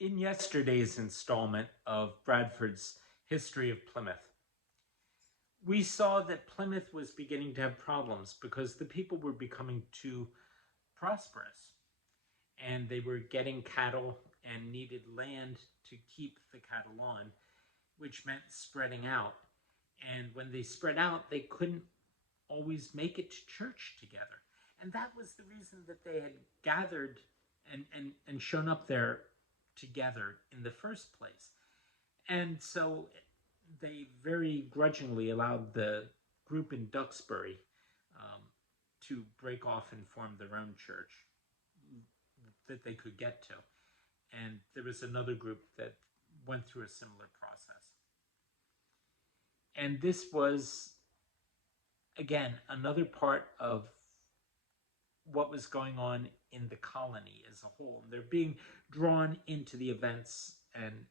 In yesterday's installment of Bradford's History of Plymouth, we saw that Plymouth was beginning to have problems because the people were becoming too prosperous and they were getting cattle and needed land to keep the cattle on, which meant spreading out. And when they spread out, they couldn't always make it to church together. And that was the reason that they had gathered and shown up there together in the first place. And so they very grudgingly allowed the group in Duxbury to break off and form their own church that they could get to. And there was another group that went through a similar process. And this was, again, another part of what was going on in the colony as a whole. They're being drawn into the events and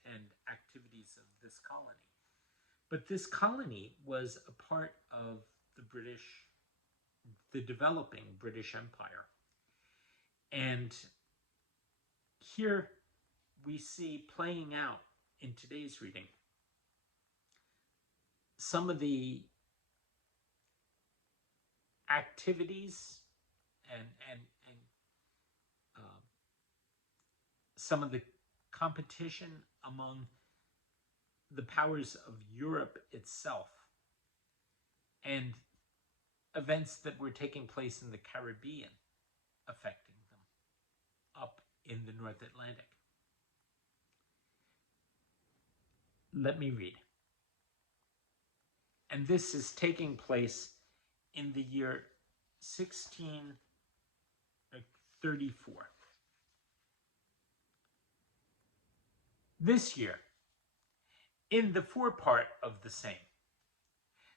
activities of this colony. But this colony was a part of the developing British Empire. And here we see playing out in today's reading some of the activities and some of the competition among the powers of Europe itself and events that were taking place in the Caribbean affecting them up in the North Atlantic. Let me read. And this is taking place in the year 1634. This year, in the forepart of the same,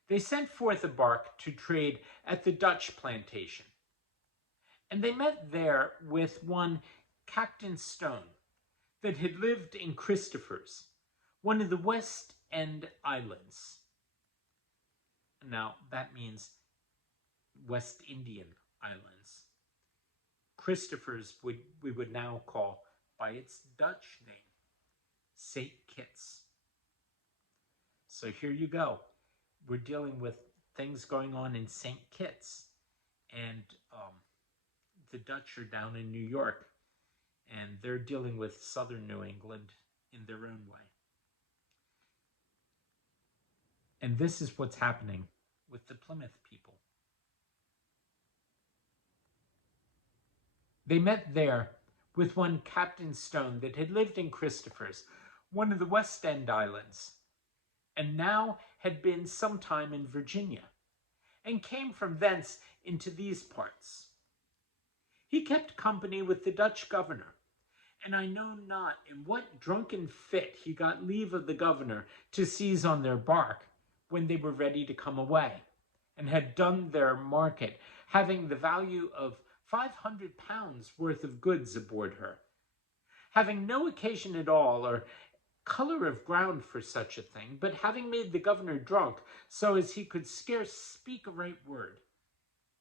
they sent forth a bark to trade at the Dutch plantation. And they met there with one Captain Stone, that had lived in Christopher's, one of the West End Islands. Now, that means West Indian Islands. Christopher's we would now call by its Dutch name, St. Kitts. So here you go. We're dealing with things going on in St. Kitts, and the Dutch are down in New York, and they're dealing with southern New England in their own way. And this is what's happening with the Plymouth people. They met there with one Captain Stone that had lived in Christopher's, one of the West End Islands, and now had been some time in Virginia, and came from thence into these parts. He kept company with the Dutch governor, and I know not in what drunken fit he got leave of the governor to seize on their bark when they were ready to come away, and had done their market, having the value of 500 pounds worth of goods aboard her, having no occasion at all or color of ground for such a thing, but having made the governor drunk so as he could scarce speak a right word.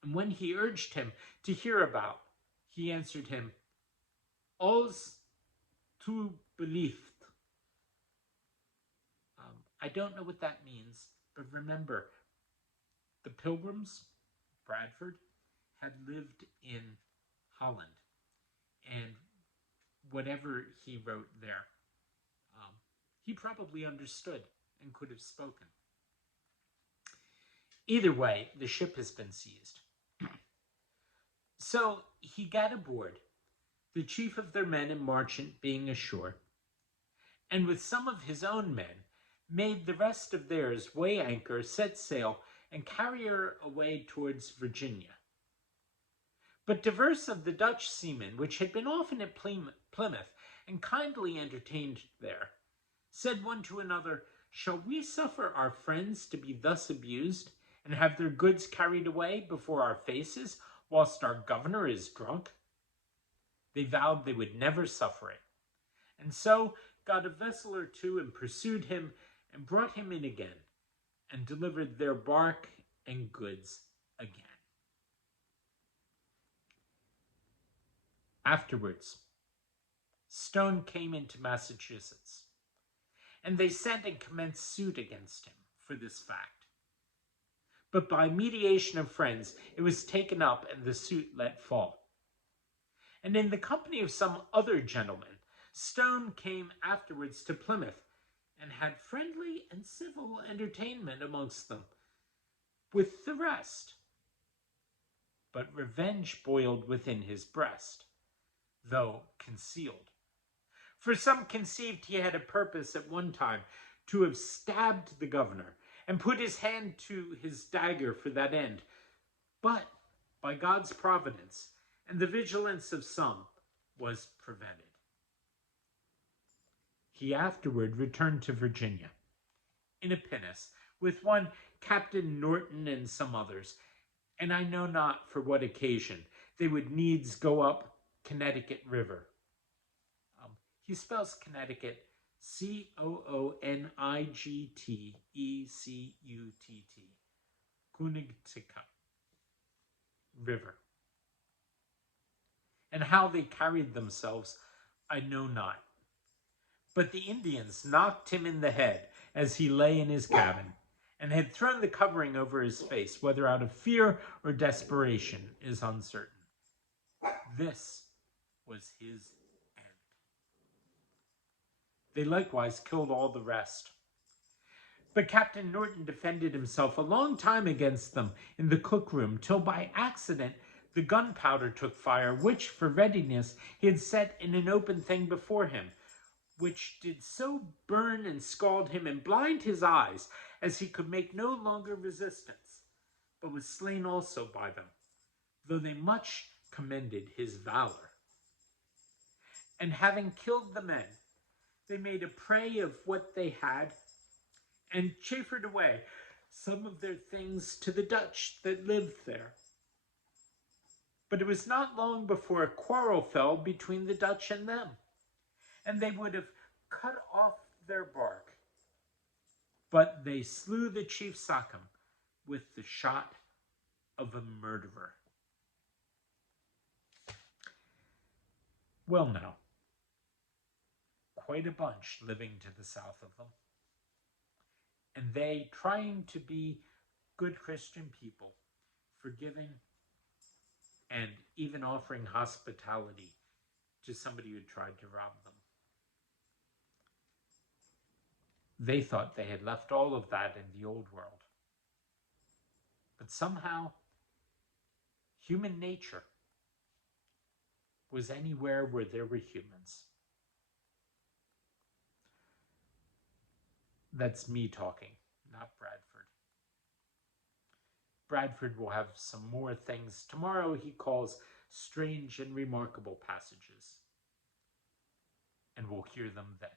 And when he urged him to hear about, he answered him, "All's to belieft." I don't know what that means, but remember, the Pilgrims, Bradford, had lived in Holland, and whatever he wrote there, he probably understood and could have spoken. Either way, the ship has been seized. So he got aboard, the chief of their men and marchant being ashore, and with some of his own men made the rest of theirs weigh anchor, set sail, and carry her away towards Virginia. But divers of the Dutch seamen, which had been often at Plymouth and kindly entertained there, said one to another, "Shall we suffer our friends to be thus abused, and have their goods carried away before our faces, whilst our governor is drunk?" They vowed they would never suffer it, and so got a vessel or two and pursued him, and brought him in again, and delivered their bark and goods again. Afterwards, Stone came into Massachusetts, and they sent and commenced suit against him for this fact. But by mediation of friends, it was taken up and the suit let fall. And in the company of some other gentlemen, Stone came afterwards to Plymouth, and had friendly and civil entertainment amongst them, with the rest. But revenge boiled within his breast, though concealed. For some conceived he had a purpose at one time to have stabbed the governor, and put his hand to his dagger for that end. But by God's providence and the vigilance of some was prevented. He afterward returned to Virginia in a pinnace with one Captain Norton and some others, and I know not for what occasion they would needs go up Connecticut River. He spells Connecticut Conigtecut, Kunigtica River. And how they carried themselves, I know not. But the Indians knocked him in the head as he lay in his cabin, and had thrown the covering over his face, whether out of fear or desperation is uncertain. This was his end. They likewise killed all the rest. But Captain Norton defended himself a long time against them in the cook-room, till by accident the gunpowder took fire, which, for readiness, he had set in an open thing before him, which did so burn and scald him and blind his eyes, as he could make no longer resistance, but was slain also by them, though they much commended his valor. And having killed the men, they made a prey of what they had, and chaffered away some of their things to the Dutch that lived there. But it was not long before a quarrel fell between the Dutch and them, and they would have cut off their bark. But they slew the chief Sachem with the shot of a murderer. Well now, quite a bunch living to the south of them, and they trying to be good Christian people, forgiving, and even offering hospitality to somebody who tried to rob them. They thought they had left all of that in the old world. But somehow, human nature was anywhere where there were humans. That's me talking, not Bradford. Bradford will have some more things tomorrow he calls strange and remarkable passages, and we'll hear them then.